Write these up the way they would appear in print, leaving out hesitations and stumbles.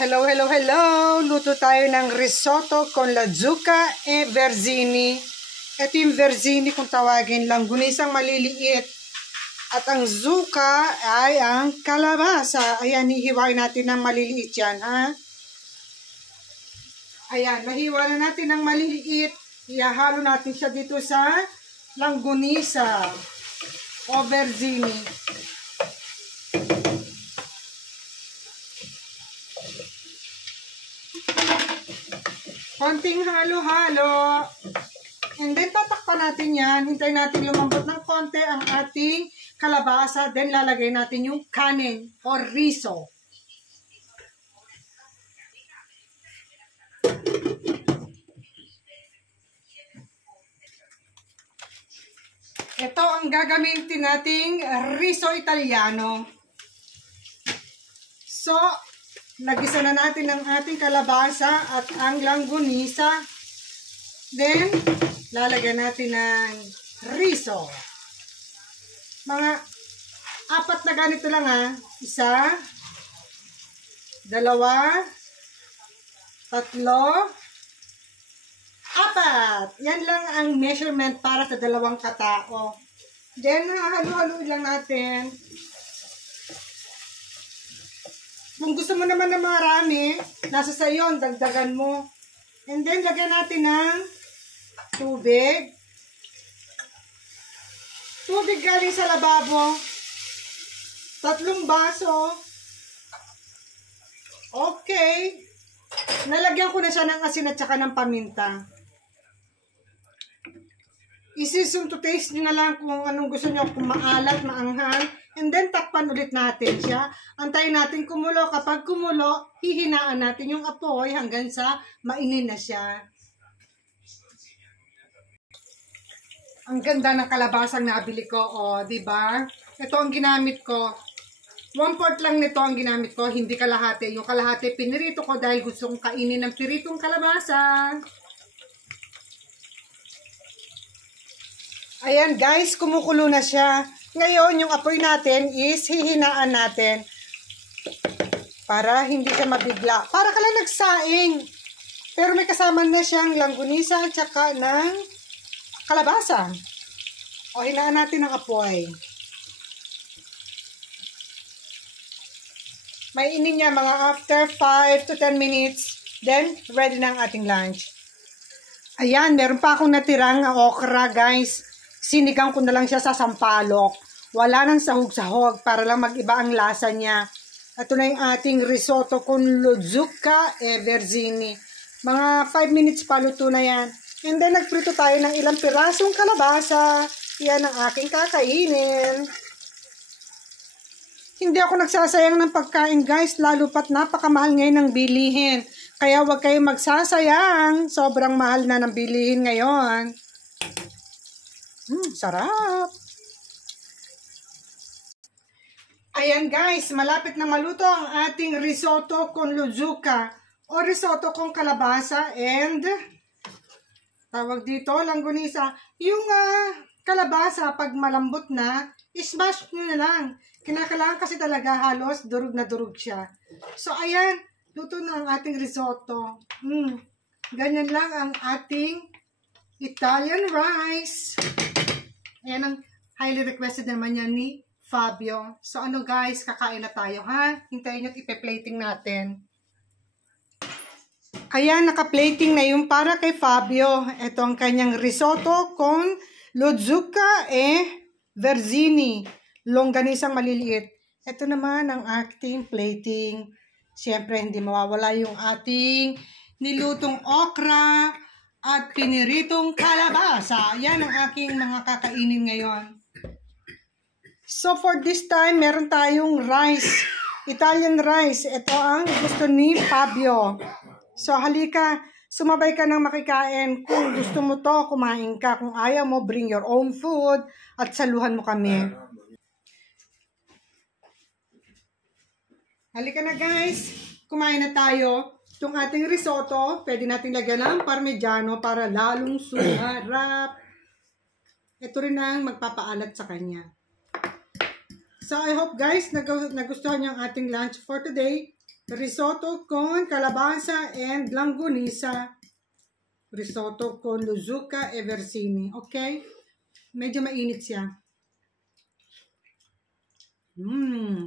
Hello, hello, hello! Luto tayo ng risotto con la zucca e verzini. Ito yung verzini kung tawagin, langgunisang maliliit. At ang zucca ay ang kalabasa. Ayan, hihiwain natin ng maliliit yan, ha? Ayan, nahiwa na natin ng maliliit. Ihahalo natin siya dito sa langgunisa o verzini. Konting halo-halo. And then, tatakpan natin yan. Hintayin natin lumambot ng konti ang ating kalabasa. Then, lalagay natin yung kanin o riso. Ito ang gagamitin nating riso italiano. So, nagisa na natin ang ating kalabasa at ang langgunisa. Then, lalagyan natin ng riso. Mga 4 na ganito lang ha. 1, 2, 3, 4. Yan lang ang measurement para sa 2 katao. Then, halo-halo lang natin. Kung gusto mo naman na marami, nasa sayo, dagdagan mo. And then, lagyan natin ng tubig. Tubig galing sa lababo. 3 baso. Okay. Nalagyan ko na siya ng asin at saka ng paminta. Isisum to taste nyo na lang kung anong gusto nyo, kung maalat, maanghang. And then, takpan ulit natin siya. Antayin natin kumulo. Kapag kumulo, hihinaan natin yung apoy hanggang sa mainin na siya. Ang ganda ng kalabasang nabili ko. O, diba? Ito ang ginamit ko. 1/4 lang nito ang ginamit ko. Hindi kalahati. Yung kalahati, pinirito ko dahil gusto kong kainin ng piritong kalabasa. Ayan guys, kumukulo na siya. Ngayon, yung apoy natin is hihinaan natin para hindi siya mabigla. Para ka lang nagsaing. Pero may kasama na siyang langgunisa at saka ng kalabasa. O, hinaan natin ang apoy. May inin niya mga after 5 to 10 minutes. Then, ready na ang ating lunch. Ayan, meron pa akong natirang okra guys. Sinigang ko na lang siya sa sampalok. Wala nang sahog-sahog para lang mag-iba ang lasa niya. Ito na yung ating risotto con lo zucca e verzini. Mga 5 minutes pa luto na yan. And then nagprito tayo ng ilang pirasong kalabasa. Yan ang aking kakainin. Hindi ako nagsasayang ng pagkain guys. Lalo pat napakamahal ngayon ng bilihin. Kaya huwag kayong magsasayang. Sobrang mahal na ng bilihin ngayon. Sarap! Ayan guys, malapit na maluto ang ating risotto con lo zucca o risotto con kalabasa and tawag dito, langgunisa. Yung kalabasa, pag malambot na, smash nyo na lang. Kinakailangan kasi talaga halos durog na durog siya. So ayan, luto na ang ating risotto. Ganyan lang ang ating Italian rice. Ayan ang highly requested naman yan ni Fabio. So ano guys, kakain na tayo ha. Hintayin nyo at ipe-plating natin. Ayan, naka-plating na yung para kay Fabio. Ito ang kanyang risotto con lo zucca e verzini. Longganisang maliliit. Ito naman ang ating plating. Siyempre, hindi mawawala yung ating nilutong okra at piniritong kalabasa. Yan ang aking mga kakainin ngayon. So for this time, meron tayong rice. Italian rice. Ito ang gusto ni Fabio. So halika, sumabay ka ng makikain. Kung gusto mo to, kumain ka. Kung ayaw mo, bring your own food at saluhan mo kami. Halika na guys, kumain na tayo. Itong ating risotto, pwede natin lagyan ng parmigiano para lalong sumarap. Ito rin ang magpapaalat sa kanya. So I hope guys, nagustuhan niyo ang ating lunch for today. Risotto con kalabasa and langgonisa. Risotto con luzuka e versini. Okay? Medyo mainit siya.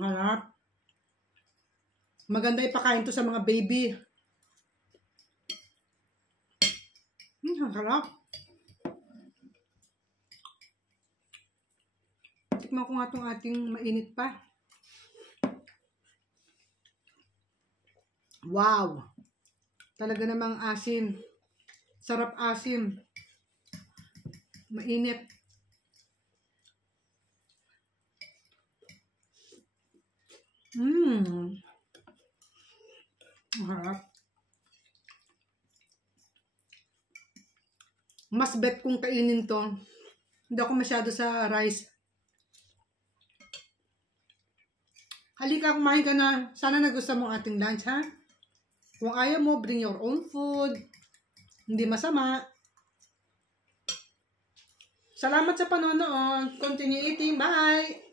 Harap. Maganda ipakain to sa mga baby. Harap. Tikman ko nga itong ating mainit pa. Wow! Talaga namang asin. Sarap asin. Mainit. Harap. Mas bet kong kainin to. Hindi ako masyado sa rice. Halika, kumain ka na. Sana nagustuhan mo ating lunch, ha? Kung ayaw mo, bring your own food. Hindi masama. Salamat sa panonood. Continue eating. Bye!